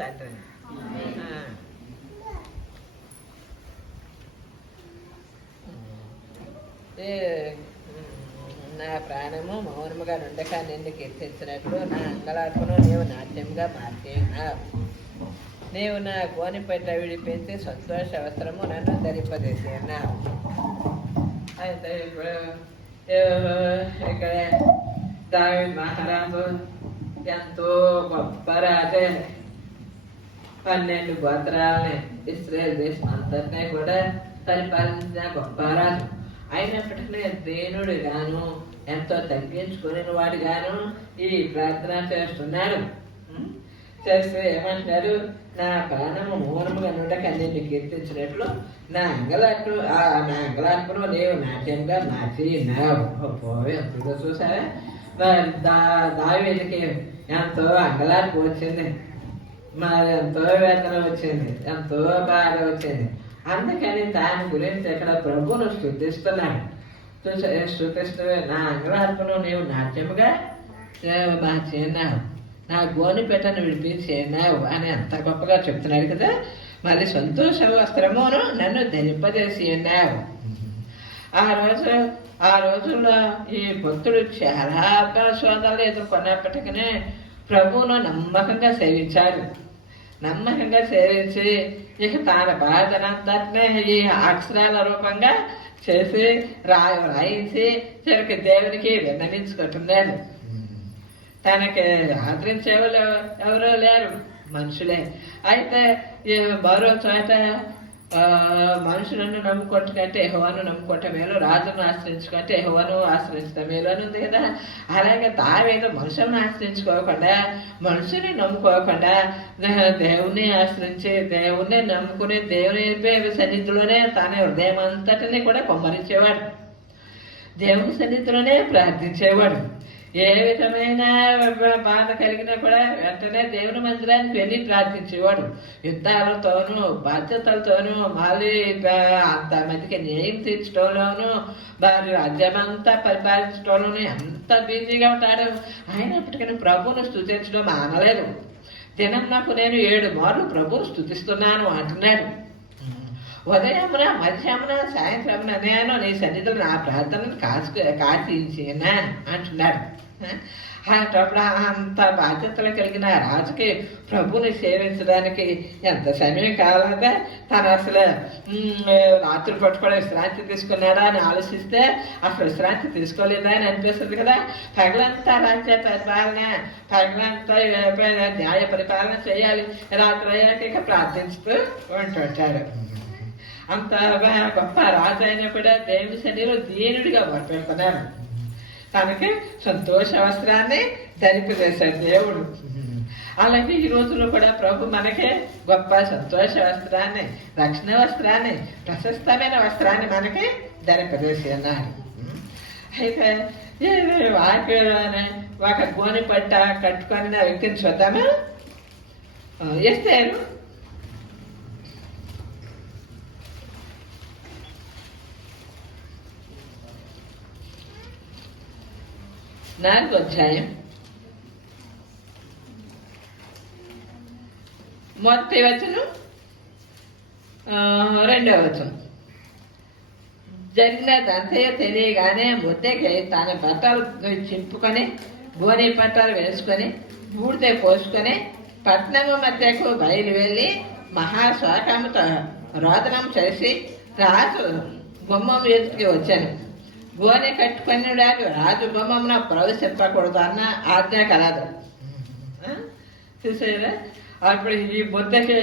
తండ్రి. నా ప్రాణము మౌనముగా నుండక నిన్ను కీర్తించినట్లు నా అంగలార్పును నీవు నాట్యంగా మార్చేయున్నావు. నీవు నా గోనిపేట విడిపించి సంతోష అవసరము నన్ను ధరింపజేసి ఉన్నావు. అయితే ఇప్పుడు ఇక్కడ దావీదు మహారాజు ఎంతో గొప్ప రాజే. 12 గోత్రాలని ఇశ్రాయేలు దేశం అంతటినీ కూడా పరిపాలించిన గొప్ప రాజు. అయినప్పటికీ దేవుడు గాను ఎంతో తగ్గించుకుని వాడు గాను ఈ ప్రార్థన చేస్తున్నాడు. చేస్తే ఏమంటారు? నా ప్రాణము మౌనముగా నుండక నిన్ను కీర్తించినట్లు నా అంగలార్పును నీవు నాట్యంగా మార్చినావు. ఎప్పుడు చూసారా? దావీదుకి ఎంతో అంగలార్పు వచ్చింది, మరి ఎంతో వేదన వచ్చింది, ఎంతో బాధ వచ్చింది. అందుకని దాని గురించి ఇక్కడ ప్రభువును స్తుతిస్తున్నాడు. స్తుతిస్తూ నా అంగలార్పును నీవు నాట్యముగా మార్చినావు, నా గోనిపేటను విడిపించేనావు అని ఎంత గొప్పగా చెప్తున్నాడు కదా. మళ్ళీ సంతోష వస్త్రమును నన్ను ధరింపజేసి ఉన్నావు. ఆ రోజుల్లో ఈ భక్తుడు చాలా శోధనలు ఎదుర్కొన్నప్పటికీ ప్రభువును నమ్మకంగా సేవించాడు. నమ్మకంగా సేవించి ఇక తన బాధనంతటినే ఈ అక్షరాల రూపంగా చేసి రాయించి చివరికి దేవునికి విన్నవించుకుంటున్నాడు. తనకి ఆదరించే వాళ్ళు ఎవరో లేరు, మనుషులే. అయితే మరో చోట మనుషులను నమ్ముకుంటే యెహోవాను నమ్ముకుంటే మేలు, రాజును ఆశ్రయించుకుంటే యెహోవాను ఆశ్రయించడం మేలు అని ఉంది కదా. అలాగే దావీదు మనుషులను ఆశ్రయించుకోకుండా, మనుషుని నమ్ముకోకుండా దేవుణ్ణి ఆశ్రయించి దేవుణ్ణి నమ్ముకుని దేవుని సన్నిధిలోనే తన హృదయం అంతటిని కూడా కుమ్మరించేవాడు. దేవుని సన్నిధిలోనే ప్రార్థించేవాడు. ఏ విధమైన బాధ కలిగినా కూడా వెంటనే దేవుని మందిరానికి వెళ్ళి ప్రార్థించేవాడు. యుద్ధాలతోనూ బాధ్యతలతోనూ మళ్ళీ అంతమందికి న్యాయం తీర్చడంలోనూ వారి రాజ్యమంతా పరిపాలించడంలోనూ ఎంత బిజీగా ఉంటాడు. అయినప్పటికీ ప్రభువును స్తుతించడం మానలేదు. దినం నాకు నేను 7 మార్లు ప్రభువును స్తుతిస్తున్నాను అంటున్నాడు. ఉదయమున, మధ్యాహ్న, సాయంత్రమున నేను నీ సన్నిధిలో నా ప్రార్థనను కాచినా అంటున్నాడు. అప్పుడు అంత బాధ్యతలు కలిగిన రాజుకి ప్రభుని సేవించడానికి ఎంత సమయం కావాలంటే తను అసలు రాత్రులు పట్టుకోవడం విశ్రాంతి తీసుకున్నాడా అని ఆలోచిస్తే అసలు విశ్రాంతి తీసుకోలేదా అని అనిపిస్తుంది కదా. పగలంతా రాజ్య పరిపాలన, పగలంతా న్యాయ పరిపాలన చేయాలి, రాత్రి అయ్యాక ఇక ప్రార్థించుతూ ఉంటుంటాడు. అంత గొప్ప రాజు అయినా కూడా దేవుని సన్నిధిలో దీనుడిగా మాట్లాడుతున్నాడు. తనకి సంతోష వస్త్రాన్ని ధరింపజేశాడు దేవుడు. అలాగే ఈ రోజుల్లో కూడా ప్రభు మనకే గొప్ప సంతోష వస్త్రాన్ని, రక్షణ వస్త్రాన్ని, ప్రశస్తమైన వస్త్రాన్ని మనకి ధరింపజేసి అన్నాడు. అయితే వాక్యంలోనే ఒక గోని పట్ట కట్టుకొని నా వ్యక్తిని చూద్దామా? ఎస్తేరు 4వ అధ్యాయం మొదటి వచనం 2వ వచనం. జరిగినదంతయో తెలియగానే ముద్దకి తన బట్టలు చింపుకొని గోని పట్టాలు వేసుకొని బూడిద పోసుకొని పట్నము మధ్యకు బయలు వెళ్ళి మహాశోకముతో రోదనం చేసి రాజు గుమ్మం ఎదుటికి వచ్చాను. గోనె కట్టుకొని రాజు గుమ్మమున ప్రవేశింపకూడదు అన్న ఆజ్ఞ కలదు. చూసారా? అప్పుడు ఈ బుద్ధకి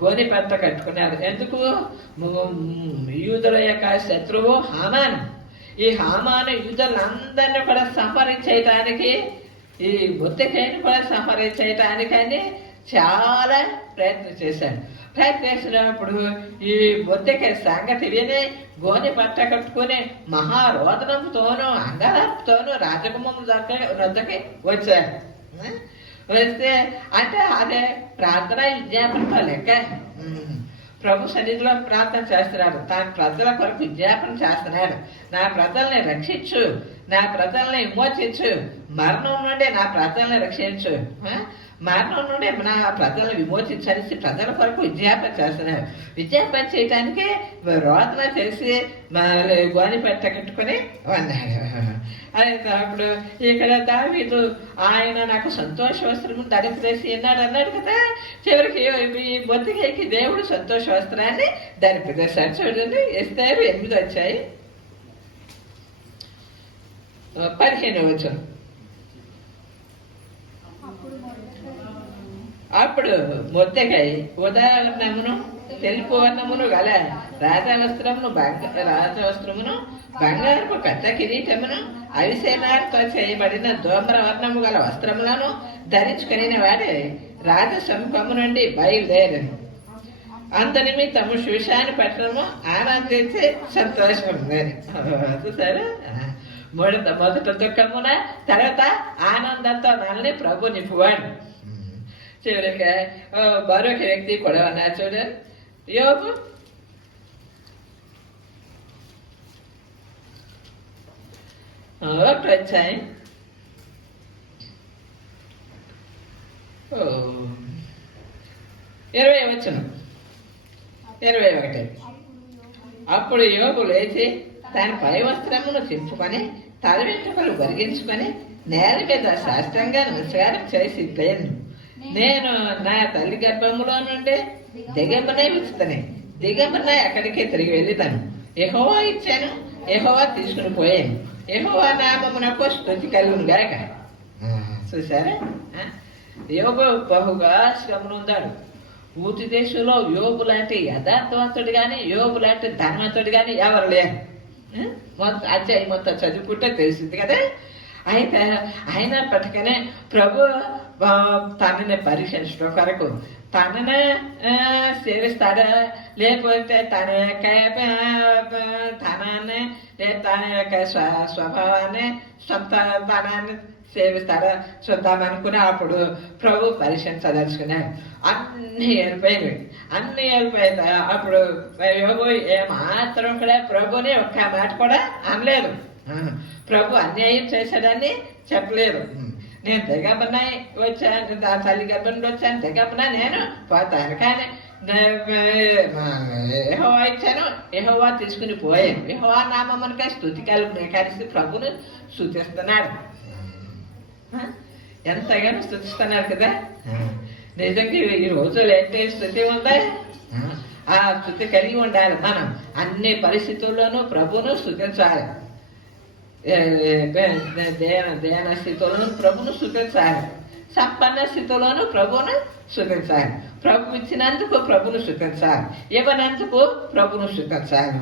గోనె పట్ట కట్టుకున్నారు. ఎందుకు? యూదుల యొక్క శత్రువు హామాను. ఈ హామాను యూదులందరినీ కూడా సంహరించేయటానికి, ఈ బుద్ధకైనా కూడా సంహరించేయటానికని చాలా ప్రయత్నం చేశాడు. ప్రయత్నించినప్పుడు ఈ బొద్దెకి సంగతి విని గోని పట్ట కట్టుకుని మహారోదనంతోనూ అంగలార్పుతోనూ రాజకుమారుల వద్దకి వచ్చారు. వస్తే అంటే అదే ప్రార్థన విజ్ఞాపనతో లెక్క. ప్రభు సన్నిధిలో ప్రార్థన చేస్తున్నాడు. తన ప్రజల కొరకు విజ్ఞాపన చేస్తున్నాడు. నా ప్రజల్ని రక్షించు, నా ప్రజల్ని విమోచించు, మరణం నుండి నా ప్రజల్ని రక్షించు. మరణం నుండి మన ప్రజలను విమోచించనిసి ప్రజల కొరకు విజ్ఞాపన చేస్తున్నారు. విజ్ఞాపన చేయటానికే రోదన చేసి గోని పెట్ట కట్టుకుని అన్నాడు. అప్పుడు ఇక్కడ దావీదు ఆయన నాకు సంతోష వస్త్రము ధరింపజేసి అన్నాడు కదా. చివరికి ఈ బొత్తికైకి దేవుడు సంతోష వస్త్రాన్ని ధరింపజేశాడు. చూడండి ఎస్తేరు 8 వచ్చాయి 15 వచ్చు. అప్పుడు మొత్తకై ఉదాహరణమును తెలుపు వర్ణమును గల రాజవస్త్రమును బంగారపు పెద్ద కిరీటమును అవిసేనాడితో చేయబడిన ధూమ్ర వర్ణము గల వస్త్రములను ధరించుకుని వాడే రాజసముఖము నుండి బయలుదేరను. అంతనిమిత్తము శూషాని పట్టణము ఆనందించి సంతోషం సరే. మొదట దుఃఖమున తర్వాత ఆనందంతో మనల్ని ప్రభు నింపువాడు. చివరికి మరొక వ్యక్తి కూడా ఉన్నారు చూడండి. యోబు వచ్చాయి 20 వచనం 21. అప్పుడు యోబు లేచి తన పై వస్త్రమును చింపుకొని తల వెంట్రుకలు బరిగించుకొని నేల మీద సాష్టంగా నమస్కారం చేసి నేను నా తల్లి గర్భములో నుండి దిగంబరై వచ్చుతాను. దిగంబరై అక్కడికే తిరిగి వెళ్ళితాను. యెహోవా ఇచ్చాను, యెహోవా తీసుకుని పోయాను. యెహోవా నామమునకు స్తుతి కలుగును గాక. చూసారా, యోబు బహుగా శ్రమనుందాడు. పూర్తి దేశంలో యోబు లాంటి యథార్థవంతుడు కానీ యోబు లాంటి ధనవంతుడు కానీ ఎవరు లేరు. అధ్యాయం మొత్తం చదువుకుంటే తెలిసింది కదా. అయితే అయినప్పటికనే ప్రభు తనని పరీక్షించడం కొరకు తననే సేవిస్తాడా, లేకపోతే తన యొక్క ధనాన్ని తన యొక్క స్వభావాన్ని సొంతనాన్ని సేవిస్తాడా చూద్దాం అనుకుని అప్పుడు ప్రభు పరీక్షించదలుచుకున్నాడు. అన్ని వెళ్ళిపోయింది. అప్పుడు యోబు ఏమాత్రం కూడా ప్రభుని ఒక్క మాట కూడా అనలేదు. ప్రభు అన్యాయం చేశాడని చెప్పలేదు. నేను దిగంబరై వచ్చాను, తల్లి గర్భం నుండి వచ్చాను, దిగంబరై నేను పోతాను. కానీ యెహోవా ఇచ్చాను, యెహోవా తీసుకుని పోయాను. యెహోవా నామమునకై స్తుతి కలుగును కలిసి ప్రభుని స్తుతిస్తున్నాడు. ఎంతగానో స్తుతిస్తున్నాడు కదా. నిజంగా ఈ రోజులు ఏంటి స్థుతి ఉందా? ఆ స్థుతి కలిగి ఉండాలి. మనం అన్ని పరిస్థితుల్లోనూ ప్రభును స్తుతించాలి. దేన స్థితిలోను ప్రభును స్తుతించాలి. సంపన్న స్థితిలోను ప్రభును స్తుతించాలి. ప్రభు ఇచ్చినందుకు ప్రభును స్తుతించాలి, ఇవ్వనందుకు ప్రభును స్తుతించాలి.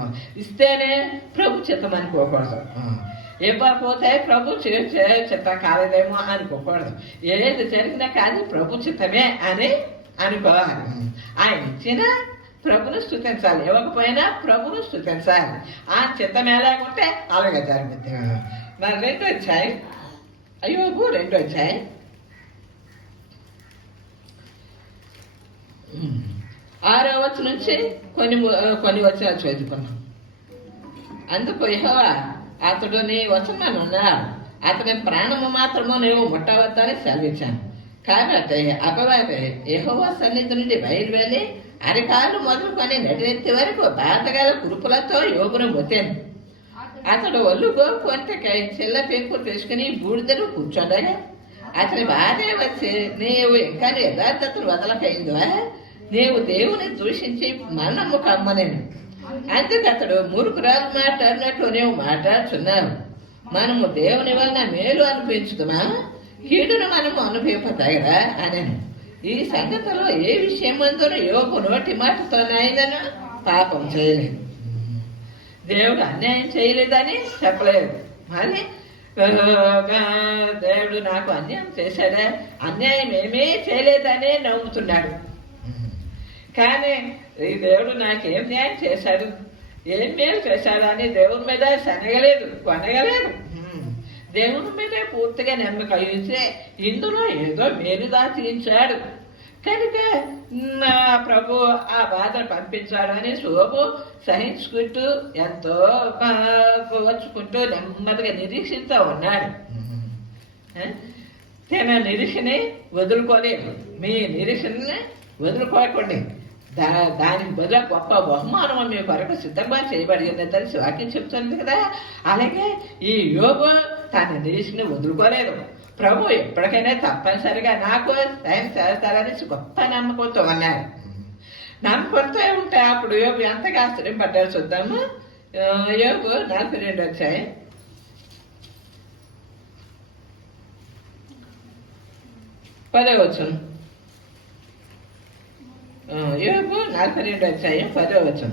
ఇస్తేనే ప్రభు చిత్తం అనుకోకూడదు, ఇవ్వకపోతే ప్రభు చిత్తం కాలేదేమో అనుకోకూడదు. ఏది జరిగినా కానీ ప్రభు చిత్తమే అని అనుకోవాలి. ఆయన ఇచ్చిన ప్రభును స్తుతించాలి, ఇవ్వకపోయినా ప్రభును స్తుతించాలి. ఆ చిత్తం ఎలాగుంటే అలాగే జరుగుతుంది. మరి 2 వచ్చాయి యోబు 2 వచ్చాయి 6వ వచనం నుంచి కొన్ని వచనాలు చదువుకున్నాం. అందుకు యెహోవా అతడు నీ వచనాలు ఉన్నారు, అతని ప్రాణము మాత్రము నీవు ముట్టవద్దని సెలవిచ్చాను. కాబట్టి అపవాది యెహోవా సన్నిధి నుండి బయలువెళ్ళి అరికాళ్ళు మొదలుకొని నడినెత్తి వరకు బాధగల కురుపులతో యోబును మొత్తాను. అతడు ఒళ్ళుగో కొంటకై చిల్ల పెంకు తీసుకుని బూడిదను కూర్చోండగా అతని భార్య వచ్చి నీవు ఇంకా యథార్థతను వదలకైందివా, నీవు దేవుని దూషించి మరణము కమ్మనేను. అందుకు అతడు మూర్ఖురాలు మాట్లాడినట్లు నీవు మాట్లాడుతున్నావు. మనము దేవుని వలన మేలు అనిపించుదుమా, కీడును మనము అనుభవింపదగరా అనను. ఈ సంగతిలో ఏ విషయం అందులో యోబు నోటి మాటతోనైనను పాపం చేయలేదు. దేవుడు అన్యాయం చేయలేదని చెప్పలేదు. మళ్ళీ దేవుడు నాకు అన్యాయం చేశాడా, అన్యాయం ఏమీ చేయలేదనే నమ్ముతున్నాడు. కానీ ఈ దేవుడు నాకేం న్యాయం చేశాడు, ఏం మేలు చేశాడు అని దేవుని మీద శనగలేదు, కొనగలేదు. దేవుని మీదే పూర్తిగా నమ్మకం ఉంచి ఇందులో ఏదో మేలు దాచించాడు కనుక ప్రభు ఆ బాధను పంపించాడు అని శోభు సహించుకుంటూ ఎంతో వచ్చుకుంటూ నెమ్మదిగా నిరీక్షిస్తూ ఉన్నాడు. తన నిరీక్షని వదులుకోలేదు. మీ నిరీక్షని వదులుకోకండి. దానికి బదులు గొప్ప బహుమానం మీ కొరకు సిద్ధంగా చేయబడింది తెలిసి వాక్యం చెప్తుంది కదా. అలాగే ఈ యోబు తన నిరీక్షని వదులుకోలేదు. ప్రభు ఎప్పటికైనా తప్పనిసరిగా నాకు టైం చేస్తారని గొప్ప నమ్మకంతో అన్నారు. నమ్మకంతో ఉంటే అప్పుడు యోబు ఎంతగా ఆశ్చర్యపడ్డారు చూద్దాము. యోబు 42 వచ్చాయి. పదవచనం. యోబు 42 అధ్యాయం 10వ.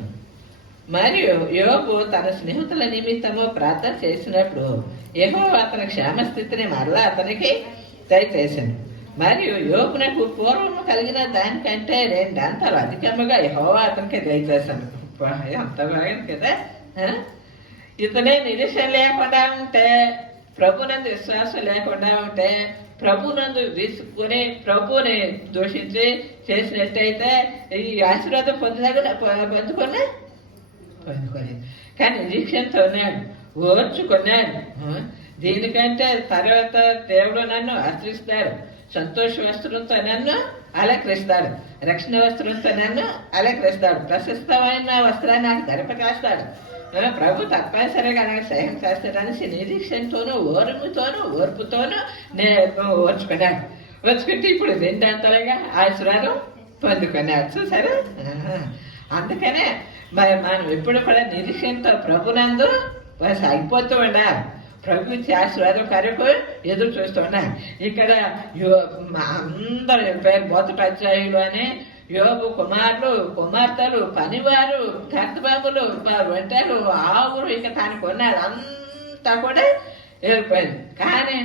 మరియు యోబు తన స్నేహితుల నిమిత్తము ప్రార్థన చేసినప్పుడు యెహోవా అతని క్షేమస్థితిని మరలా అతనికి దయచేశాను. మరియు యోబునకు పూర్వము కలిగిన దానికంటే 2 అంతలు అధికముగా యెహోవా అతనికి దయచేశాను. అంత బాగుంది కదా. ఇతనే నిరీక్షణ లేకుండా ఉంటే, ప్రభునందు విశ్వాసం లేకుండా ఉంటే, ప్రభునందు విసుకుని ప్రభుని దూషించి చేసినట్టయితే ఈ ఆశీర్వాదం పొందుకోలేదు. కానీ నిరీక్షణతో ఉన్నాడు, ఓర్చుకున్నాడు. దీనికంటే తర్వాత దేవుడు నన్ను ఆశ్రయిస్తాడు, సంతోష వస్త్రంతో నన్ను అలంకరిస్తాడు, రక్షణ వస్త్రంతో నన్ను అలంకరిస్తాడు, ప్రశస్తమైన వస్త్రాన్ని నాకు ధరిపచేస్తాడు. ప్రభు తప్పనిసరిగా నాకు సహాయం చేస్తాడనేసి నిరీక్షణతోనూ ఓర్ముతోనూ ఓర్పుతోనూ నేను ఓర్చుకున్నాడు. ఓర్చుకుంటే ఇప్పుడు 2 అంతలుగా ఆశీర్వాదం పొందుకున్నాడు. చూసారా? అందుకనే మనం ఎప్పుడు కూడా నిరీక్షణతో ప్రభునందు సాగిపోతూ ఉండాలి. ప్రభు ఇచ్చే ఆశీర్వాదం కొరకు ఎదురు చూస్తూ ఉన్నాం. ఇక్కడ అందరూ చెప్పారు మొదటి అధ్యాయంలో అని యోబు కుమారులు, కుమార్తెలు, పనివారు, కర్తబాబులు, వంటలు, ఆవులు, ఇక తనకు ఉన్నారు అంతా కూడా వెళ్ళిపోయింది. కానీ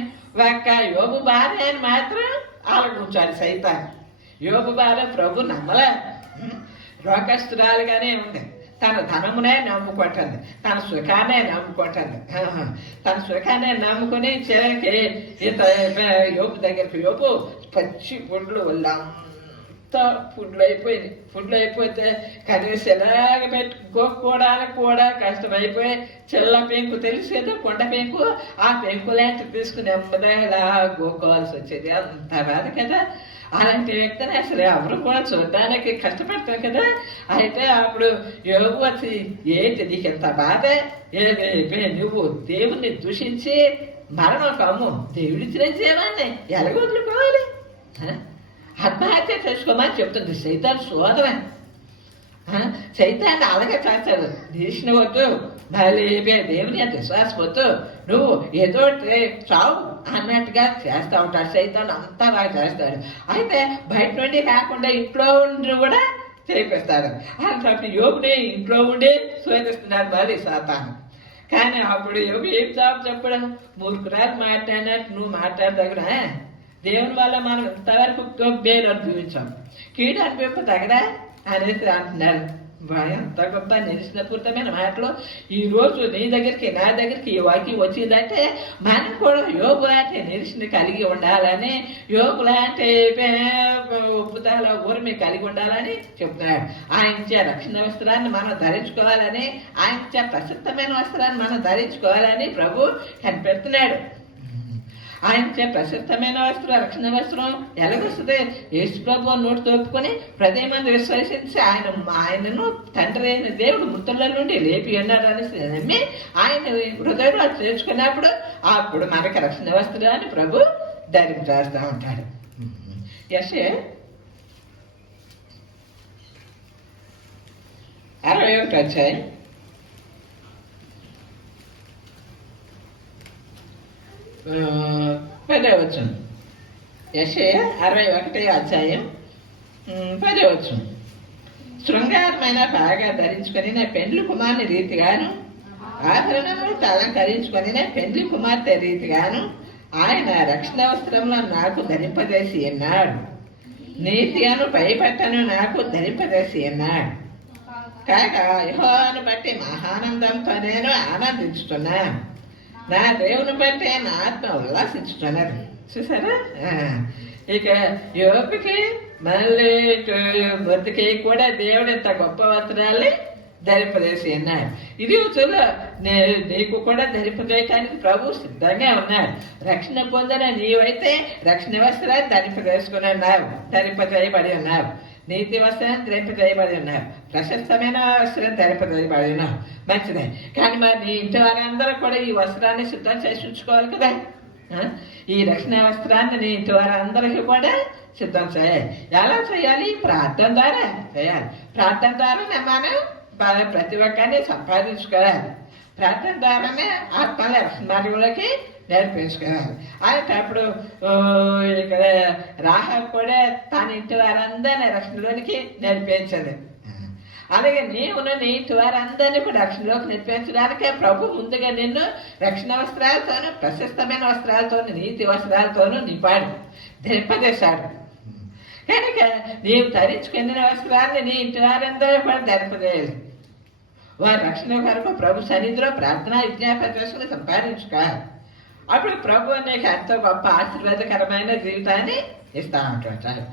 ఒక్క యోబు భార్య అని మాత్రం ఆలోచించాడు సైతాన్. యోబు భార్య ప్రభు నమ్మలే, రోగస్తురాలుగానే ఉంది. తన ధనమునే నమ్ముకుంటుంది, తన సుఖాన్నే నమ్ముకుంటుంది. తన సుఖాన్నే నమ్ముకుని చివరికి యోబు దగ్గరికి యోబు పచ్చి గుడ్లు అంతా ఫుడ్లు అయిపోతే కనీసం ఎలాగ పెట్టుకోవడానికి కూడా కష్టమైపోయి చిల్ల పెంకు తెలుసు కదా, కొండ పెంకు, ఆ పెంకు లాంటి తీసుకుని నెమ్మదిగా ఇలా గోకోవాల్సి వచ్చేది. అంత బాధ కదా. అలాంటి వ్యక్తిని అసలు ఎవరు కూడా చూడడానికి కష్టపడతారు కదా. అయితే అప్పుడు యోబు వచ్చి, ఏంటి నీకు ఎంత బాధ, నువ్వు దేవుణ్ణి దూషించి మరణం కమ్ము, దేవుడిచ్చిన జీవాన్ని ఎలాగ వదులుకోవాలి, ఆత్మహత్య చేసుకోమని చెప్తుంది సైతాన్ సోదర. సైతాన్ని అలాగే చేస్తాడు. నిరీక్షణ వద్దు, దేవుని అంత విశ్వాసం వద్దు, నువ్వు ఏదో చావు అన్నట్టుగా చేస్తూ ఉంటాడు. సైతాన్ అంతా బాగా చేస్తాడు. అయితే బయట నుండి కాకుండా ఇంట్లో ఉండి కూడా చేపిస్తాడు. అలాంటి యోగుని ఇంట్లో ఉండి శోధిస్తున్నాడు మరి సాతాను. కానీ అప్పుడు యోగు ఏం జవాబు చెప్పడం, మూర్ఖురాలు మాట్లాడినట్టు నువ్వు మాట్లాడదగిన దేవుని వల్ల మనం ఇంతవరకు మేలు అనుభవించాం, కీడు అనుభవింపదగదా అనేసి అంటున్నారు. ఎంత గొప్ప నిరీక్షణపూరితమైన మాటలు. ఈ రోజు నీ దగ్గరికి నా దగ్గరికి ఈ వాక్యం వచ్చిందంటే మనం కూడా యోగు లాంటి నిరీక్షణ కలిగి ఉండాలని, యోగు లాంటి ఒప్పుదల ఊరిమి కలిగి ఉండాలని చెప్తున్నాడు. ఆయనచే రక్షణ వస్త్రాన్ని మనం ధరించుకోవాలని, ఆయనచే ప్రసిద్ధమైన వస్త్రాన్ని మనం ధరించుకోవాలని ప్రభు కనిపెడుతున్నాడు. ఆయనచే ప్రసిద్ధమైన వస్త్రం, రక్షణ వస్త్రం ఎలాగొస్తుంది? యేసు ప్రభు నోటి తోపుకొని ప్రదేమంది విశ్వసించి ఆయనను తండ్రి అయిన దేవుడు మృతుల నుండి లేపి ఉన్నాడు అనేసి నమ్మి ఆయన హృదయంలో చేర్చుకున్నప్పుడు అప్పుడు మనకి రక్షణ వస్త్రాన్ని ప్రభు ధరించేస్తూ ఉంటాడు. యెషయా 61 అధ్యాయం 10వ వచనం. యెషయా 61 అధ్యాయం 10వ వచనం. శృంగారమైన బాగా ధరించుకొని నా పెండ్లి కుమార్తె రీతిగాను, ఆభరణములతో అలంకరించుకొని నా పెండ్లి కుమార్తె రీతిగాను ఆయన రక్షణ వస్త్రంలో నాకు ధరింపజేసి ఉన్నాడు, నీతిగాను పైపట్టను నాకు ధరింపజేసి ఉన్నాడు. కాక యెహోవాను బట్టి మహానందంతో నేను ఆనందించుతున్నాను, నా దేవుని బట్టి నా ఆత్మ ఉల్లాసించుతున్నారు. చూసారా? ఇక యోపుకి మళ్ళీ బతికి కూడా దేవుడు ఇంత గొప్ప వస్త్రాల్ని ధరింపజేసి ఉన్నాడు. ఇది చూడు, నీకు కూడా ధరింపజేయటానికి ప్రభు సిద్ధంగా ఉన్నాడు. రక్షణ పొందిన నీవైతే రక్షణ వస్త్రాన్ని ధరింపజేసుకుని ఉన్నావు, ధరింపజేయబడి ఉన్నావు. నీతి వస్త్రాన్ని ధరింపజేయబడి ఉన్నావు, ప్రశస్తమైన వస్త్రాన్ని ధరింపజేయబడి ఉన్నావు. మంచిదే. కానీ మరి నీ ఇంటి వారందరూ కూడా ఈ వస్త్రాన్ని సిద్ధం చేసి ఉంచుకోవాలి కదా. ఈ రక్షణ వస్త్రాన్ని నీ ఇంటి వారందరికీ కూడా సిద్ధం చేయాలి. ఎలా చేయాలి? ప్రార్థన ద్వారా చేయాలి. ప్రార్థన ద్వారానే మనం ప్రతి ఒక్కరిని సంపాదించుకోవాలి. ప్రార్థన ద్వారానే ఆత్మల రక్షణలోకి నేర్పించుకోవాలి. అలాంటప్పుడు ఇక్కడ రాహాబు కూడా తన ఇంటి వారందరినీ రక్షణలోనికి నేర్పించదు. అలాగే నీవును నీ ఇంటి వారందరినీ కూడా రక్షణలోకి నేర్పించడానికే ప్రభు ముందుగా నిన్ను రక్షణ వస్త్రాలతోనూ ప్రశస్తమైన వస్త్రాలతోనూ నీతి వస్త్రాలతోనూ నింపాడు, ధరింపజేశాడు. కనుక నీవు ధరించుకున్న వస్త్రాన్ని నీ ఇంటి వారందరూ కూడా ధరింపజేయాలి. వారి రక్షణ కొరకు ప్రభు సన్నిధిలో ప్రార్థన విజ్ఞాపన చేసుకుని సంపాదించుకోవాలి. అప్పుడు ప్రభు నీకు ఎంతో గొప్ప ఆశీర్వాదకరమైన జీవితాన్ని ఇస్తా ఉంటుంటారు.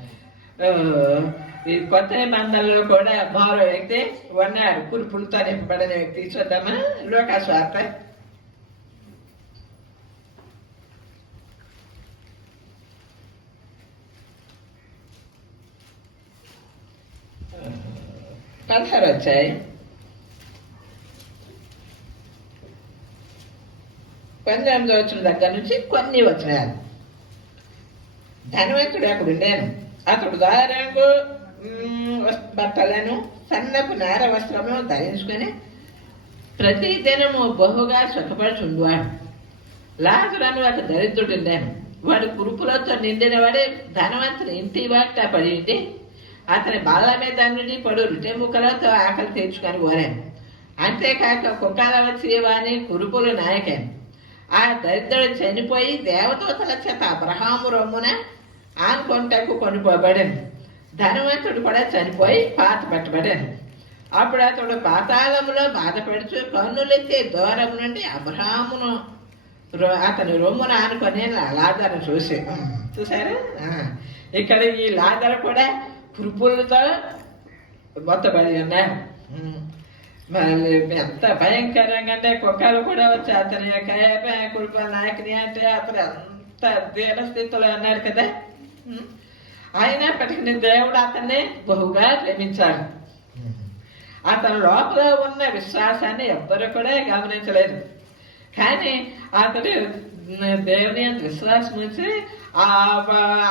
ఈ కొత్త మందల్లో కూడా మరో వ్యక్తి ఉన్నాడు, కురుపులతో నింపబడిన వ్యక్తి. చూద్దామా లూకాసు వార్త 16 అధ్యాయం 18వ వచనం దగ్గర నుంచి కొన్ని వచనాలు. ధనవంతుడు అక్కడ ఉండేను. అతడు దారంగు బట్టలను సన్నపు నార వస్త్రమును ధరించుకొని ప్రతి దినము బహుగా సుఖపడుచుండువాడు. లాజరు ఒక దరిద్రుడు ఉండేను. వాడు కురుపులతో నిండిన వాడే ధనవంతుని ఇంటి వాట పడి అతని బాల మీద నుండి పడు రుటెముకలతో ఆకలి తీర్చుకొని పోరాను. అంతేకాక కుక్కల వచ్చి వాని కురుపులు నాయకాను. ఆ దరిద్రుడు చనిపోయి దేవదూతల చేత అబ్రహాము రొమ్మున ఆనుకొంటకు కొనిపోబడాను. ధనవంతుడు కూడా చనిపోయి పాత పెట్టబడాను. అప్పుడు అతడు పాతాళములో బాధపడుచు కన్నులెత్తి దూరం నుండి అబ్రహామును అతని రొమ్మున ఆనుకొని లాజరును చూసారా. ఇక్కడ ఈ లాజరు కూడా కురుపులతో మొత్తబడి ఉన్నారు. మళ్ళీ ఎంత భయంకరంగా అంటే కుక్కలు కూడా వచ్చి అతని యొక్క కురుపు నాయకుని అంటే అతను అంత దీన స్థితిలో ఉన్నాడు కదా. అయినప్పటికీ దేవుడు అతన్ని బహుగా ప్రేమించాడు. అతని లోపల ఉన్న విశ్వాసాన్ని ఎవ్వరు కూడా గమనించలేదు. కానీ అతడు దేవుని విశ్వాసం ఉంచి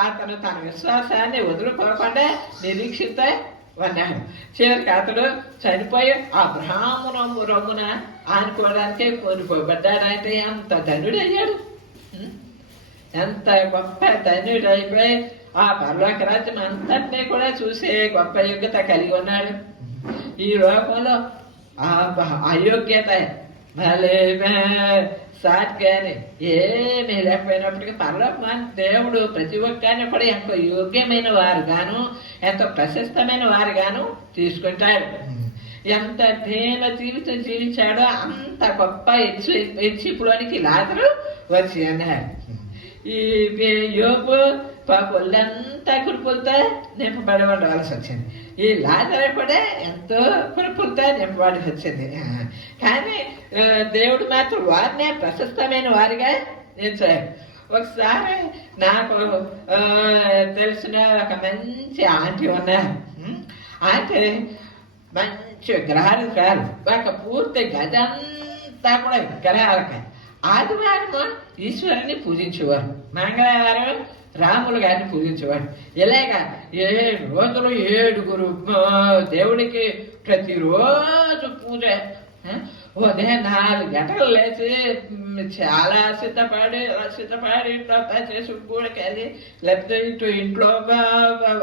అతను తన విశ్వాసాన్ని వదులుకోకుండా నిరీక్షిత ఉన్నాడు. చివరికి అతడు చనిపోయి అబ్రహాము రొమ్మున ఆనుకోవడానికే కోల్పోబడ్డాడంటే అంత ధనుడు అయ్యాడు. ఎంత గొప్ప ధనుడు అయిపోయి ఆ పరలోక రాజ్యం అంతటినీ కూడా చూసే గొప్ప యోగ్యత కలిగి ఉన్నాడు. ఈ లోకంలో అయోగ్యత సాట్ కానీ ఏమీ లేకపోయినప్పటికీ పరలోకమైన దేవుడు ప్రతి ఒక్కరిని కూడా ఎంతో యోగ్యమైన వారు గాను ఎంతో ప్రశస్తమైన వారు గాను తీసుకుంటాడు. ఎంత దీన జీవితం జీవించాడో అంత గొప్ప హెచ్చిపులోనికి లాజరు వచ్చి అన్నాడు. ఈ యోబు ఒళ్ళంతా కురుపులతో నింపబడి ఉండవలసి వచ్చింది. ఈ లాజరు కూడా ఎంతో కురుపులతో నింపబడి వచ్చింది. కానీ దేవుడు మాత్రం వారినే ప్రశస్తమైన వారిగా నిలిచాడు. ఒకసారి నాకు తెలిసిన ఒక మంచి ఆంటీ ఉన్నారు. ఆంటీ మంచి విగ్రహాలు కాదు, ఒక పూర్తి గదంతా కూడా విగ్రహాలకి. ఆదివారం ఈశ్వరుని పూజించేవారు, మంగళవారం రాములు గారిని పూజించేవాడు. ఇలాగా 7 రోజులు 7 దేవుడికి ప్రతిరోజు పూజ. ఉదయం 4 గంటలు లేచి చాలా సిద్ధపడి ఇంట్లో చేసి గుడికి వెళ్ళి లేకపోతే ఇంట్లో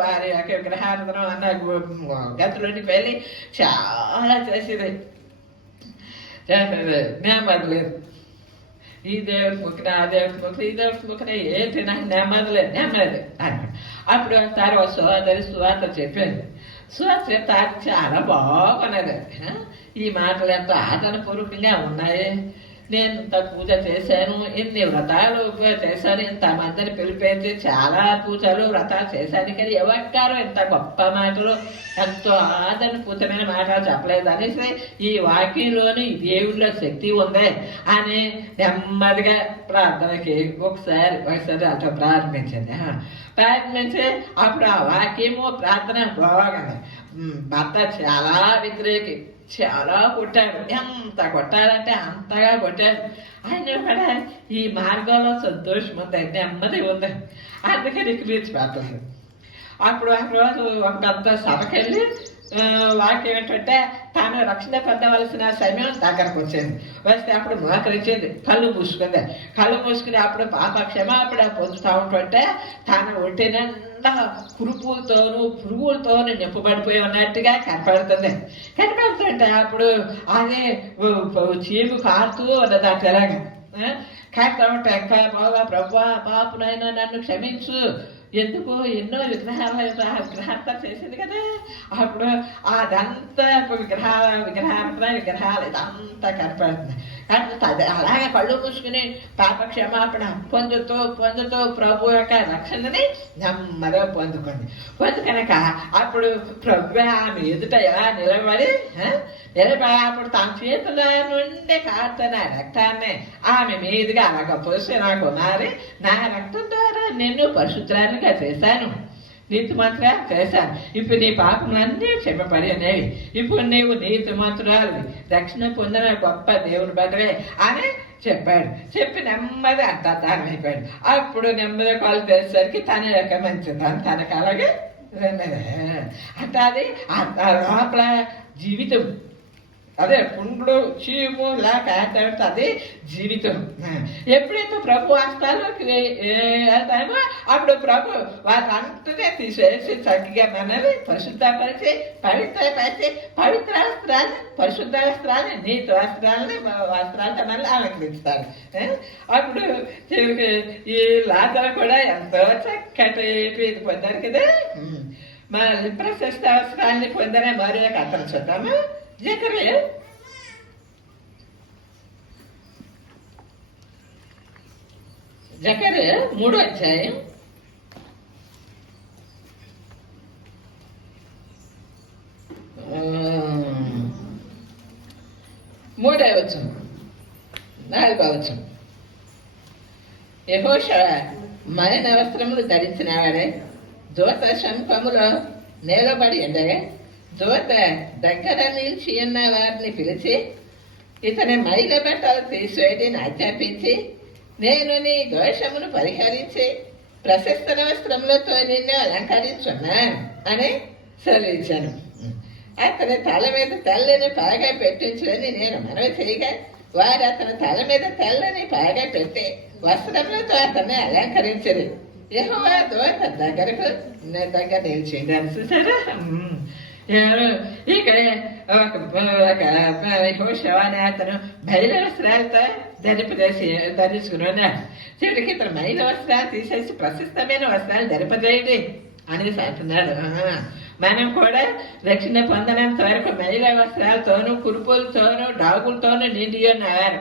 వారి యొక్క విగ్రహారాధన అన్న గదిలోనికి వెళ్ళి చాలా చేసేది. నెమ్మది లేదు. ఈ దేవుడికి మొక్కిన ఆ దేవుడికి మొక్కిన ఈ దేవుడికి మొక్కిన ఏంటి నాకు నెమ్మది లేదు అన్నాడు. అప్పుడు ఒకసారి ఒక సోదరి సువార్త చెప్పింది. సువార్త చెప్తే చాలా బాగున్నది. ఈ మాటలు ఎంతో ఆదరణపూర్వకంగా ఉన్నాయి. నేను ఇంత పూజ చేశాను, ఇన్ని వ్రతాలు చేశాను, ఇంతమందిని పిలిపేసి చాలా పూజలు వ్రతాలు చేశాను, కానీ ఎవరు ఇంత గొప్ప మాటలు ఎంతో ఆదరణపూతమైన మాటలు చెప్పలేదు అనేసి ఈ వాక్యంలోని దేవుళ్ళ శక్తి ఉంది అని నెమ్మదిగా ప్రార్థనకి ఒకసారి అట్లా ప్రారంభించింది. ప్రారంభించి అప్పుడు ఆ వాక్యము ప్రార్థన బాగానే భర్త చాలా వ్యతిరేకి, చాలా కొట్టాడు, ఎంత కొట్టాలంటే అంతగా కొట్టాడు. ఆయన కూడా ఈ మార్గంలో సంతోషం ఉంది, నెమ్మది ఉంది, అందుకని క్రీచిపోతుంది. అప్పుడు ఒక రోజు ఒక పెద్ద సభకెళ్ళి వాక్యం ఏంటంటే తాను రక్షణ పొందవలసిన సమయం దగ్గరకు వచ్చింది. వస్తే అప్పుడు మోకరించేది, కళ్ళు మూసుకుని అప్పుడు పాప క్షమాపణ పొందుతూ ఉంటుంటే తాను ఒంటినంతా కురుపులతోనూ పురుగులతోనూ నింపబడిపోయి ఉన్నట్టుగా కనపడుతుంటే అప్పుడు అదే చీము కారుతూ ఉన్నది అట్లాగా కారుతూ ఉంటే ఇంకా బాగా ప్రభా పాపునైనా నన్ను క్షమించు, ఎందుకు ఎన్నో విగ్రహార్థ చేసింది కదా, అప్పుడు అదంతా విగ్రహాలు ఇదంతా కనపడుతుంది. అలాగే కళ్ళు మూసుకుని పాప క్షమాపణ పొందుతూ ప్రభు యొక్క రక్షణని నెమ్మదిగా పొందుకనక అప్పుడు ప్రభు ఆమె ఎదుట ఎలా నిలబడి అప్పుడు తన చేతుల నుండి కారుతున్న రక్తాన్ని ఆమె మీదుగా అలాగ పోసి, నా కుమారి నా రక్తం ద్వారా నిన్ను పరిశుద్ధాలుగా చేశాను, నీతిమంతురాలు చేశాను, ఇప్పుడు నీ పాపములన్నీ క్షమపడి అనేవి, ఇప్పుడు నీవు నీతిమంతురాలు, రక్షణ పొందిన గొప్ప దేవుని బదులే అని చెప్పాడు. చెప్పి నెమ్మది అంతర్ధానం అయిపోయాడు. అప్పుడు నెమ్మది కాలు తెలిసేసరికి తన యొక్క మంచిదాన్ని తనకు అలాగే అంటే అది లోపల జీవితం, అదే పుండ్లు చీము లేక అదే జీవితం. ఎప్పుడైతే ప్రభు హస్తాల్లోకి వెళ్తామో అప్పుడు ప్రభు వాళ్ళంటనే తీసేసి చక్కగా మనల్ని పరిశుద్ధపరిచి పవిత్ర పరిశుద్ధ వస్త్రాన్ని నీతి వస్త్రాలతో మనల్ని అలంకరిస్తారు. అప్పుడు ఈ లాజరు కూడా ఎంతో చక్కటి ఇది పొందారు కదా, మన ప్రశస్త వస్త్రాన్ని పొందనే మరి అతను చూద్దాము. జకర్యా 3వ అధ్యాయం 3వ వచనం 4వ వచనం. యెహోషువ మైన వస్త్రములు ధరించిన వాడే దూత శంఖములో నిలబడి ఉండగా దూత దగ్గర నిలిచి ఉన్న వారిని పిలిచి ఇతని మైల బట్టలు తీసివేయని ఆజ్ఞాపించి, నేను నీ దోషమును పరిహరించి ప్రశస్త వస్త్రములతో నిన్ను అలంకరించున్నాను అని సెలవిచ్చాను. అతని తల మీద తెల్లని పాగా పెట్టించులని నేను మనవి చేయగా వారు అతని తల మీద తెల్లని పాగా పెట్టి వస్త్రములతో అతన్ని అలంకరించరు. యెహోవా దూత దగ్గర నిలిచిందని చూసారా. ఇక యెహోషువ అనే అతను మైల వస్త్రాలతో ధరించుకుని ఉన్నాడు. చివరికి ఇతను మైల వస్త్రాలు తీసేసి ప్రశస్తమైన వస్త్రాలు ధరింపజేయండి అనేసి అంటున్నాడు. మనం కూడా రక్షణ పొందనంత వరకు మైల వస్త్రాలతోనూ కురుపులతోనూ డాగులతోనూ నిండి ఉన్నారు.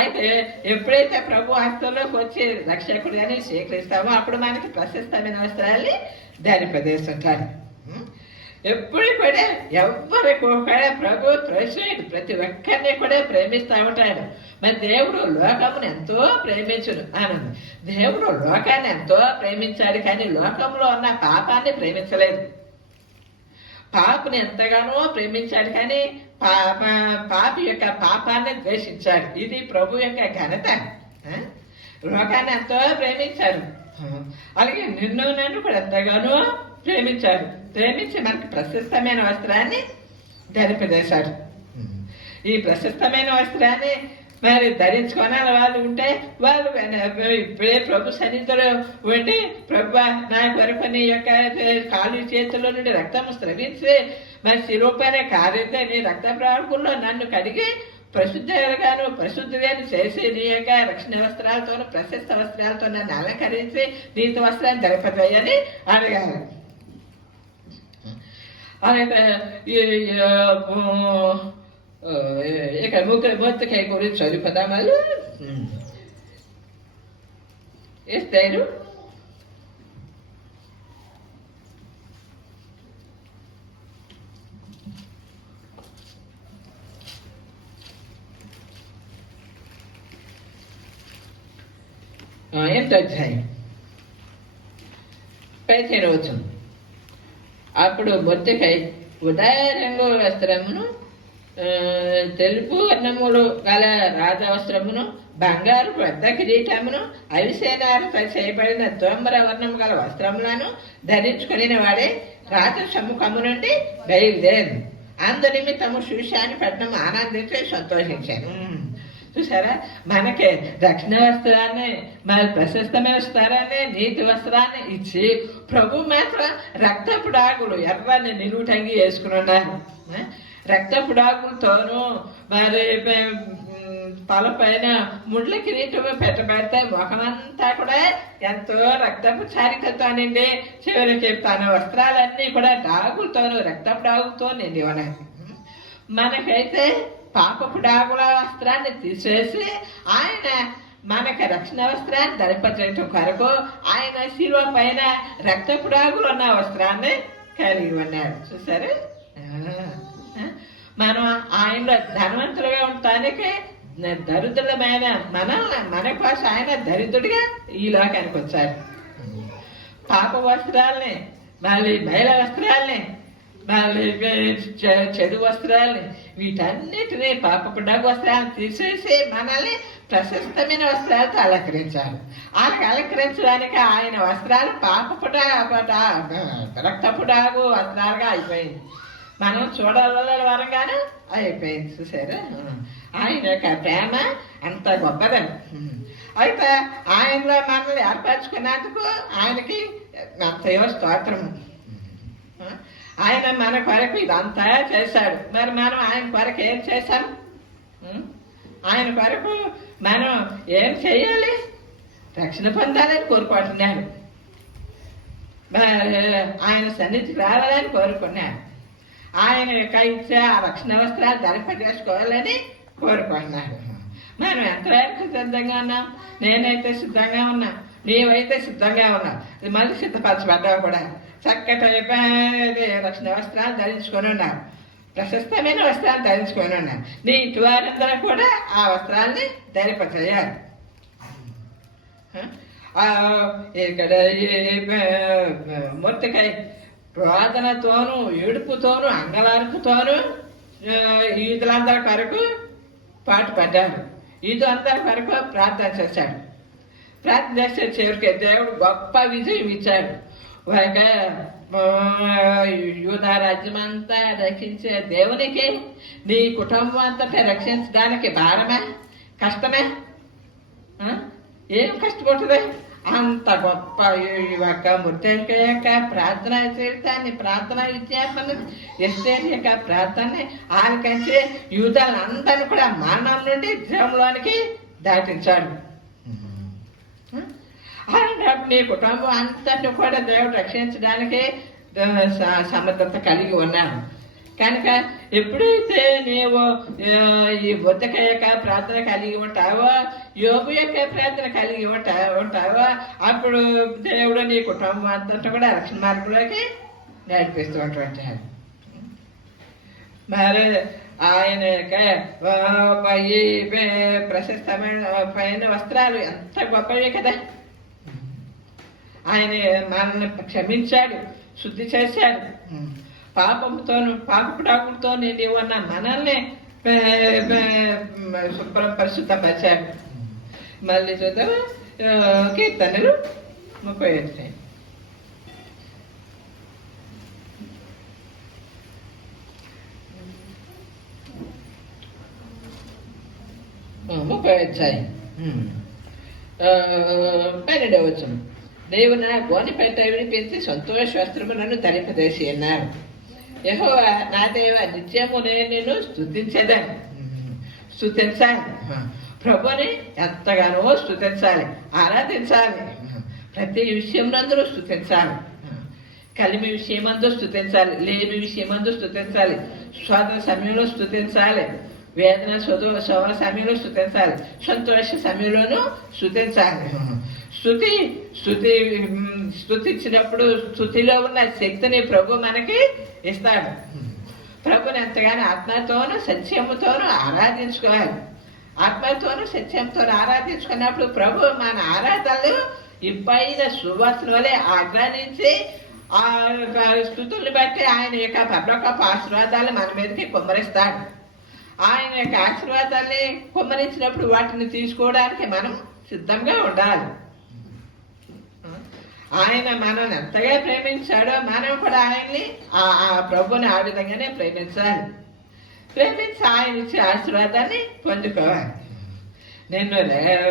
అయితే ఎప్పుడైతే ప్రభు హస్తంలోకి వచ్చి రక్షకుడు అని స్వీకరిస్తామో అప్పుడు మనకి ప్రశస్తమైన వస్త్రాల్ని ధరింపజేస్తుంటారు. ఎప్పుడు కూడా ఎవరికి కూడా ప్రభు ప్రేమించాడు, ప్రతి ఒక్కరిని కూడా ప్రేమిస్తూ ఉంటాడు. మరి దేవుడు లోకమును ఎంతో ప్రేమించుడు ఆనందం. దేవుడు లోకాన్ని ఎంతో ప్రేమించాడు, కానీ లోకంలో ఉన్న పాపాన్ని ప్రేమించలేదు. పాపని ఎంతగానో ప్రేమించాడు, కానీ పాపి యొక్క పాపాన్ని ద్వేషించాడు. ఇది ప్రభు యొక్క ఘనత. లోకాన్ని ఎంతో ప్రేమించాడు, అలాగే నిన్ను నన్ను కూడా ఎంతగానో ప్రేమించాడు. ప్రేమించి మనకి ప్రశస్తమైన వస్త్రాన్ని ధరింపజేశాడు. ఈ ప్రశస్తమైన వస్త్రాన్ని మరి ధరించుకోనాలి వాళ్ళు ఉంటే వాళ్ళు ఇప్పుడే ప్రభు సన్నిధిలో ఉండి, ప్రభు నా వరకు నీ యొక్క కాలు చేతుల్లో నుండి రక్తము స్రవించి మరి శిరూపనే కారితే నీ రక్త ప్రాణుల్లో నన్ను కడిగి పరిశుద్ధిగాను చేసి నీ యొక్క రక్షణ వస్త్రాలతోనూ ప్రశస్త వస్త్రాలతో నన్ను అలంకరించి నీతి వస్త్రాన్ని ధరింపజేయని అడిగారు. అలాగే ఇక మొత్తకాయ గురించి చదువుకుందాం వాళ్ళు వేస్తారు. ఎంత అధ్యాయం 15వ వచనం. అప్పుడు మొత్తకాయ ఉదారంగు వస్త్రమును తెలుపు వర్ణములు గల రాజవస్త్రమును బంగారు పెద్ద కిరీటమును అవిసేనారతో చేయబడిన తోమర వర్ణము గల వస్త్రములను ధరించుకుని వాడే రాజ సముఖము నుండి బయలుదేరు. అందు నిమిత్తము శూషాని పట్టణం ఆనందించి సంతోషించాను. చూసారా, మనకి రక్షణ వస్త్రాన్ని మన ప్రశస్తమైన వస్త్రాన్ని నీతి వస్త్రాన్ని ఇచ్చి ప్రభు మాత్రం రక్తపు డాగులు ఎర్రని నిలువుటంగి వేసుకుని ఉన్నారు. రక్తపు డాగులతోనూ మరి తలపైన ముళ్ళ కిరీటము పెట్టబెడితే ముఖమంతా కూడా ఎంతో రక్తపు చారికతోనండి. చివరికి తన వస్త్రాలన్నీ కూడా డాగులతోనూ రక్తపు డాగులతో నిండి ఉన్నాయి. మనకైతే పాపపు డాగుల వస్త్రాన్ని తీసేసి ఆయన మనకి రక్షణ వస్త్రాన్ని ధరింపచేయటం కొరకు ఆయన శిలువ పైన రక్తపు డాగులు ఉన్న వస్త్రాన్ని కలిగి ఉన్నాడు. చూసారు, మనం ఆయనలో ధనవంతులుగా ఉండటానికి దరిద్రులమైన మన కోసం ఆయన దరిద్రుడిగా ఈ లోకానికి వచ్చారు. పాప వస్త్రాలని, మళ్ళీ మహిళ వస్త్రాలని, మళ్ళీ చెడు వస్త్రాలని, వీటన్నిటినీ పాపపు డబ్బు వస్త్రాలను తీసేసి మనల్ని ప్రశస్తమైన వస్త్రాలతో అలంకరించారు. వాళ్ళకి అలంకరించడానికి ఆయన వస్త్రాలు పాపపు రక్తపు డాగు వస్త్రాలుగా అయిపోయింది. మనం చూడాల వరంగానే అయిపోయింది. చూసారా, ఆయన యొక్క ప్రేమ అంత గొప్పదని. అయితే ఆయనలో మనల్ని ఏర్పరచుకున్నందుకు ఆయనకి ఎంతయో స్తోత్రము. ఆయన మన కొరకు ఇదంతా చేశాడు. మరి మనం ఆయన కొరకు ఏం చేశాం? ఆయన కొరకు మనం ఏం చేయాలి? రక్షణ పొందాలని కోరుకుంటున్నాడు. ఆయన సన్నిధికి రావాలని కోరుకున్నాడు. ఆయన యొక్క ఇచ్చే ఆ రక్షణ వస్త్రాలు ధరింపజేసుకోవాలని కోరుకుంటున్నాడు. మనం ఎంతవరకు సిద్ధంగా ఉన్నాం? నేనైతే సిద్ధంగా ఉన్నా, నీవైతే సిద్ధంగా ఉన్నావు. మళ్ళీ సిద్ధపరచబడ్డావు కూడా. చక్కటి రక్షణ వస్త్రాలు ధరించుకొని ఉన్నారు, ప్రశస్తమైన వస్త్రాలు ధరించుకొని ఉన్నారు. నీ ఇటు వారందరూ కూడా ఆ వస్త్రాల్ని ధరింపచేయాలి. ఇక్కడ మొత్తకాయ రోదనతోనూ ఏడుపుతోనూ అంగలార్పుతోనూ ఈదులందరి కొరకు పాటు పడ్డారు. ఈదులందరి కొరకు ప్రార్థన చేశాడు. ప్రార్థన చేసే చివరికి దేవుడు గొప్ప విజయం ఇచ్చాడు. ఒక యూదా రాజ్యం అంతా రక్షించే దేవునికి నీ కుటుంబం అంతటా రక్షించడానికి భారమే, కష్టమే? ఏం కష్టపడుతుంది? అంత గొప్ప యొక్క ముట్టెంక యొక్క ప్రార్థన జీవితాన్ని, ప్రార్థన విజ్ఞాపన ఎస్టేట్ యొక్క ప్రార్థనని ఆలకించి యూదాలందరినీ కూడా మరణం నుండి జీవంలోనికి దాటించాడు. అలాంటప్పుడు నీ కుటుంబం అంతటిని కూడా దేవుడు రక్షించడానికి సమర్థత కలిగి ఉన్నాను. కనుక ఎప్పుడైతే నీవు ఈ బుద్ధక యొక్క ప్రార్థన కలిగి ఉంటావో, యోగు యొక్క ప్రార్థన కలిగి ఉంటావో, అప్పుడు దేవుడు నీ కుటుంబం అంతటా కూడా రక్షణ మార్గంలోకి నడిపిస్తూ ఉంటాడు. మరి ఆయన యొక్క ఈ ప్రశస్తమైన పైన వస్త్రాలు ఎంత గొప్పవే కదా. ఆయన మనల్ని క్షమించాడు, శుద్ధి చేశాడు. పాపంతోను పాపపు డాకులతో నిండి ఉన్న మనల్ని శుభ్రం పరిశుద్ధపరిచాడు. మళ్ళీ చూద్దాం, కీర్తనలు 35. 12వ వచనం. దేవుడు నా గోనెపేట విడిపించి సంతోష వస్త్రములను ధరింపజేసి అన్నారు. యెహోవా నా దేవ, నిత్యము నేను నిన్ను స్తుతించేదాన్ని. స్తుతించాలి, ప్రభుని ఎంతగానో స్తుతించాలి, ఆరాధించాలి. ప్రతి విషయమునందు స్తుతించాలి. కలిమి విషయమందు స్తుతించాలి, లేమి విషయమందు స్తుతించాలి, స్వాతంత్ర సమయంలో స్తుతించాలి, వేదన శోభన సమయంలో స్తుతించాలి, సంతోష సమయంలోనూ స్తుతించాలి. స్తుతించినప్పుడు స్తుతిలో ఉన్న శక్తిని ప్రభు మనకి ఇస్తాడు. ప్రభుని ఎంతగానో ఆత్మతోనూ సత్యముతోనూ ఆరాధించుకోవాలి. ఆత్మతోనూ సత్యంతో ఆరాధించుకున్నప్పుడు ప్రభు మన ఆరాధనలు ఇప్పైన సువాసన వలె ఆగ్రహించి ఆ స్థుతుల్ని బట్టి ఆయన యొక్క పరలోకపు ఆశీర్వాదాలు మన మీదకి కుమ్మరిస్తాడు. ఆయన యొక్క ఆశీర్వాదాన్ని కుమ్మరించినప్పుడు వాటిని తీసుకోవడానికి మనం సిద్ధంగా ఉండాలి. ఆయన మనల్ని ఎంతగా ప్రేమించాడో మనం కూడా ఆయన్ని ఆ ప్రభుని ఆ విధంగానే ప్రేమించాలి. ప్రేమించి ఆయన ఇచ్చే ఆశీర్వాదాన్ని పొందుకోవాలి. నేను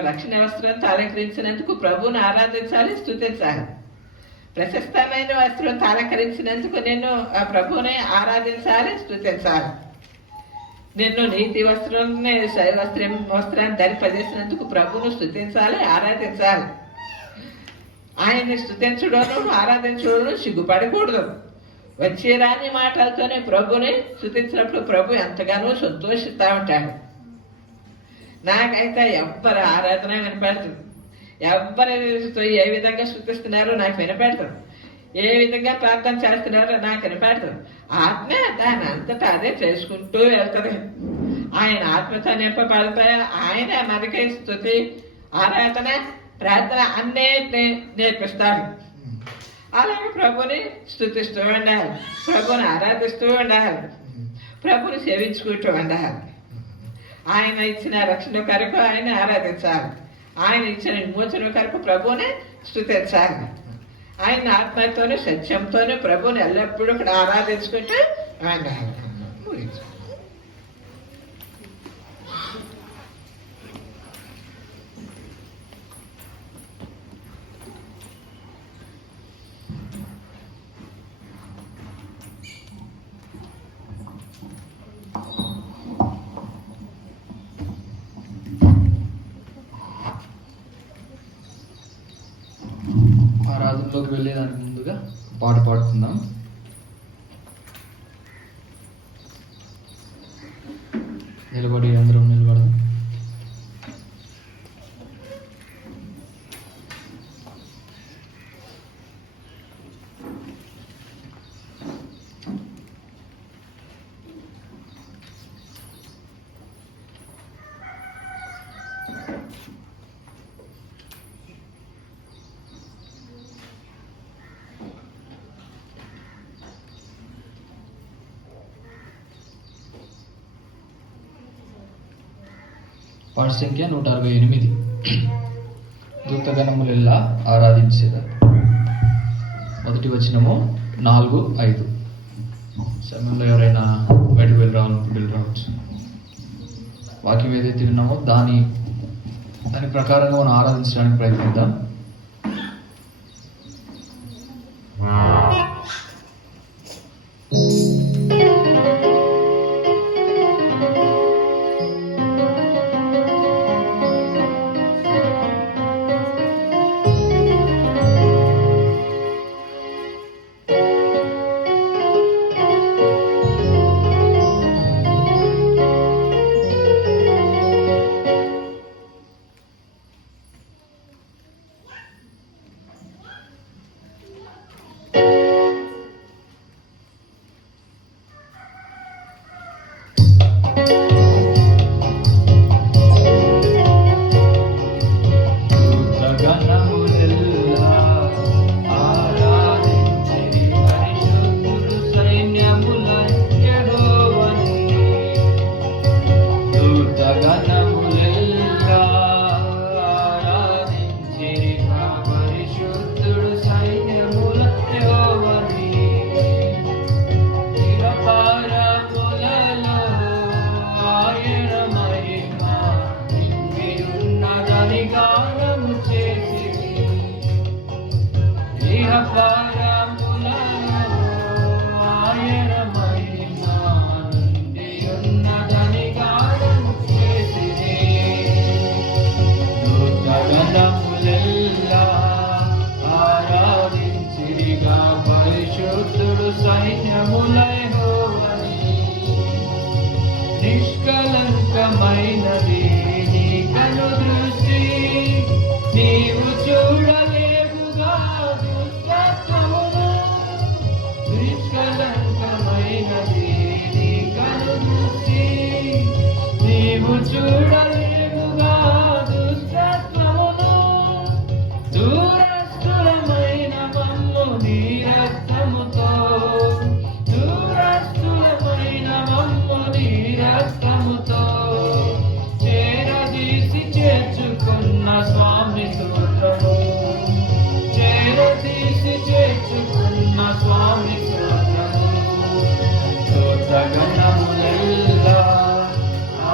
రక్షణ వస్త్రంతో అలంకరించినందుకు ప్రభువుని ఆరాధించాలి, స్తుతించాలి. ప్రశస్తమైన వస్త్రంతో అలంకరించినందుకు నేను ఆ ప్రభువుని ఆరాధించాలి, స్తుతించాలి. నిన్ను నీతి వస్త్రాన్ని వస్త్రాన్ని ధరింపజేసినందుకు ప్రభువును స్తుతించాలి, ఆరాధించాలి. ఆయన్ని స్తుతించడం ఆరాధించడం సిగ్గుపడకూడదు. వచ్చే రాని మాటలతోనే ప్రభుని స్తుతించినప్పుడు ప్రభు ఎంతగానో సంతోషిస్తూ ఉంటాడు. నాకైతే ఎవ్వరి ఆరాధన వినపెడుతుంది, ఎవరితో ఏ విధంగా స్తుతిస్తున్నారో నాకు వినపెడతారు, ఏ విధంగా ప్రార్థన చేస్తున్నారో నాకు వినపెడతారు. ఆత్మ దాని అంతటా అదే చేసుకుంటూ వెళ్తుంది. ఆయన ఆత్మతో నింపబడతాయి. ఆయన మనకి స్తుతి, ఆరాధన, ప్రార్థన అన్నిటిని నేర్పిస్తాడు. అలాగే ప్రభుని స్తుతిస్తూ ఉండాలి, ప్రభుని ఆరాధిస్తూ ఉండాలి, ప్రభుని సేవించుకుంటూ ఉండాలి. ఆయన ఇచ్చిన రక్షణ కొరకు ఆయన ఆరాధించాలి, ఆయన ఇచ్చిన విమోచన కొరకు ప్రభుని స్తుతించాలి. ఆయన ఆత్మతోనే సత్యంతోనే ప్రభుని ఎల్లప్పుడూ కూడా ఆరాధించుకుంటూ ఉండాలి. ఆరాధనలోకి వెళ్ళేదానికి ముందుగా పాట పాడుకుందాం. నిలబడి అందరం నిలబడదాం. పాట సంఖ్య 168. దూతగణములెల్లా ఆరాధించేదా. మొదటి వచనము 4, 5. సమయంలో ఎవరైనా బయటకు వెళ్ళి రావాలనుకుంటే వెళ్ళి రావచ్చు. వాక్యం ఏదైతే విన్నామో దాని ప్రకారంగా మనం ఆరాధించడానికి ప్రయత్నిద్దాం. సైన్యములై హోవని నిష్కలంక చూడలేముగా దుష్టత్వమును, దూరస్థులమైన మమ్ము నీ రక్తముతో, దూరస్థులమైన మమ్ము నీ రక్తముతో చేరదీసి చేర్చుకున్న స్వామి స్తోత్రము, చేరదీసి చేర్చుకున్న స్వామి స్తోత్రము. స్తోత్రగణములెల్లా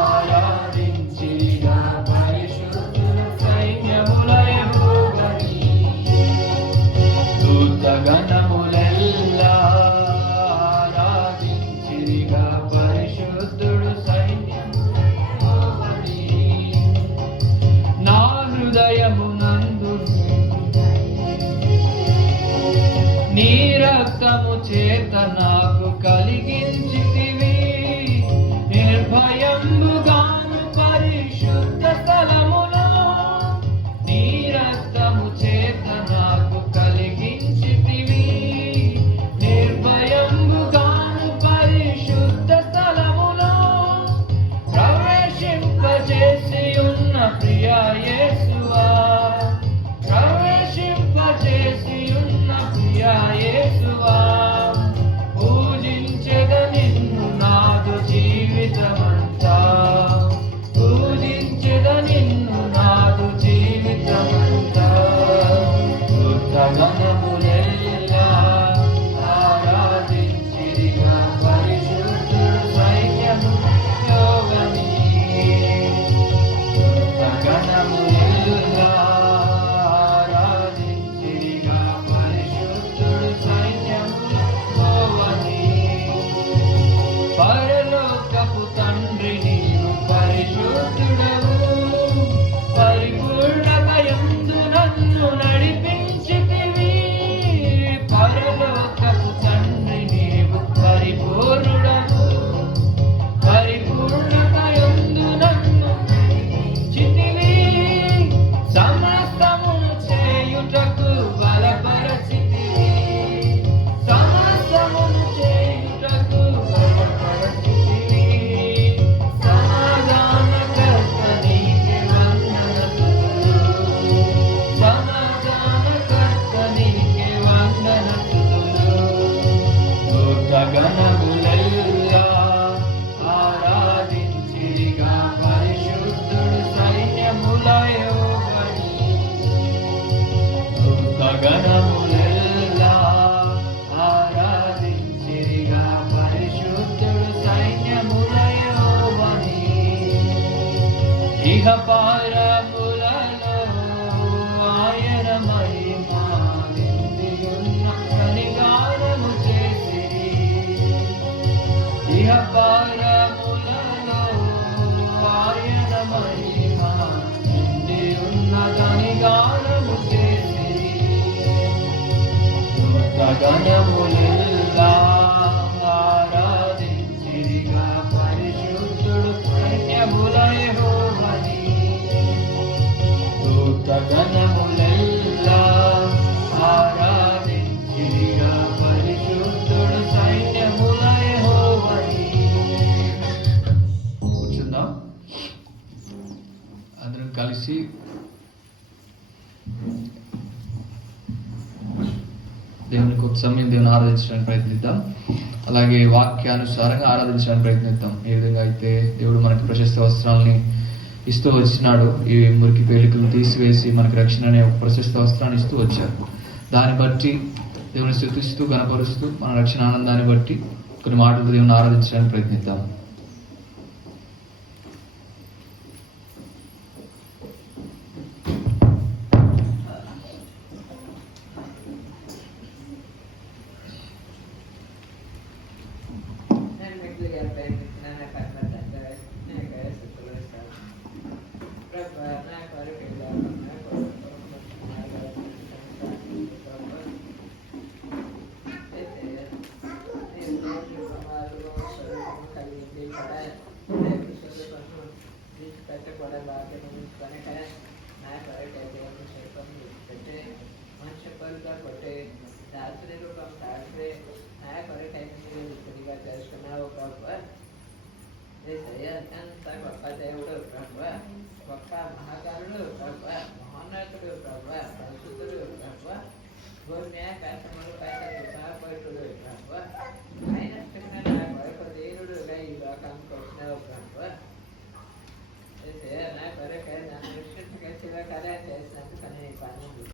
ఆరాధించిగా పరిశుద్ధుల సైన్యముల యెహోవాని. స్తోత్రగణములెల్లా ఆరాధించిగా పరిశుద్ధుడు సైన్యముల యెహోవాని. నా హృదయమునందు నీ రక్తము చేత నాకు కలిగించితివి, నిర్భయంబుగాను పరిశుద్ధ స్థలములో నీ రక్తము చేత నాకు కలిగించితివి, నిర్భయంబుగాను పరిశుద్ధ స్థలములో ప్రవేశింపజేసి ఉన్న ప్రియా యేసువా, ప్రవేశింపజేసి ఉన్న ప్రియా యేసువా. పూజించెద నిన్ను నాదు జీవితమంతా, పూజించెద నిన్ను నాదు జీవితమంతా. స్తోత్రగణములెల్లా ఆరాధించిరిగా పరిశుద్ధుడు సైన్యము యెహోవాని. స్తోత్రగణములెల్లా ఆరాధించిరిగా పరిశుద్ధుడు సైన్యము యెహోవాని. పరలోకపు తండ్రి నీవు పరిశుద్ధుడవు, పరిపూర్ణతయందు నన్ను నడిపించితివి. పరలోకపు తండ్రి నీవు పరిపూర్ణుడవు, పరిపూర్ణతయందు నన్ను నడిపించితివి. సమస్తమును చేయుటకు బలపరచితివి, సమస్తమును చేయుటకు బలపరచితివి. సమాధానకర్త నీకే వందనములు, సమాధానకర్త నీకే వందనములు. స్తోత్రగణములెల్లా ఆరాధించిరిగా పరిశుద్ధుడు సైన్యముల యెహోవాని. స్తోత్రగణములెల్లా ఆరాధించిరిగా పరిశుద్ధుడు సైన్యముల యెహోవాని. ఇహపరములలో ఆయన మహిమ నిండియున్న కనిగానము చేసిరి, ఇహపరములలో ఆయన మహిమ నిండియున్న కనిగానము చేసిరి. స్తోత్రగణములెల్లా ఆరాధించిరిగా పరిశుద్ధుడు సైన్యముల యెహోవాని. స్తోత్రగణములెల్లా ఆరాధించిరిగా పరిశుద్ధుడు సైన్యముల యెహోవాని. కూర్చుందాం అందరం కలిసి. దేవుని కొత్త సమయం దేవుని ఆరాధించడానికి ప్రయత్నిద్దాం. అలాగే వాక్యానుసారంగా ఆరాధించడానికి ప్రయత్నిద్దాం. ఏ విధంగా అయితే దేవుడు మనకి ప్రశస్త వస్త్రాలని ఇస్తూ వచ్చినాడు, ఈ మురికి పేలికలను తీసివేసి మనకి రక్షణ అనే ఒక ప్రశస్త వస్త్రాన్ని ఇస్తూ వచ్చారు. దాన్ని బట్టి దేవుని స్తుతిస్తూ గణపరుస్తూ మన రక్షణ ఆనందాన్ని బట్టి కొన్ని మాటలు దేవుని ఆరాధించడానికి ప్రయత్నిద్దాం. ఎంత గొప్ప దేవుడు పని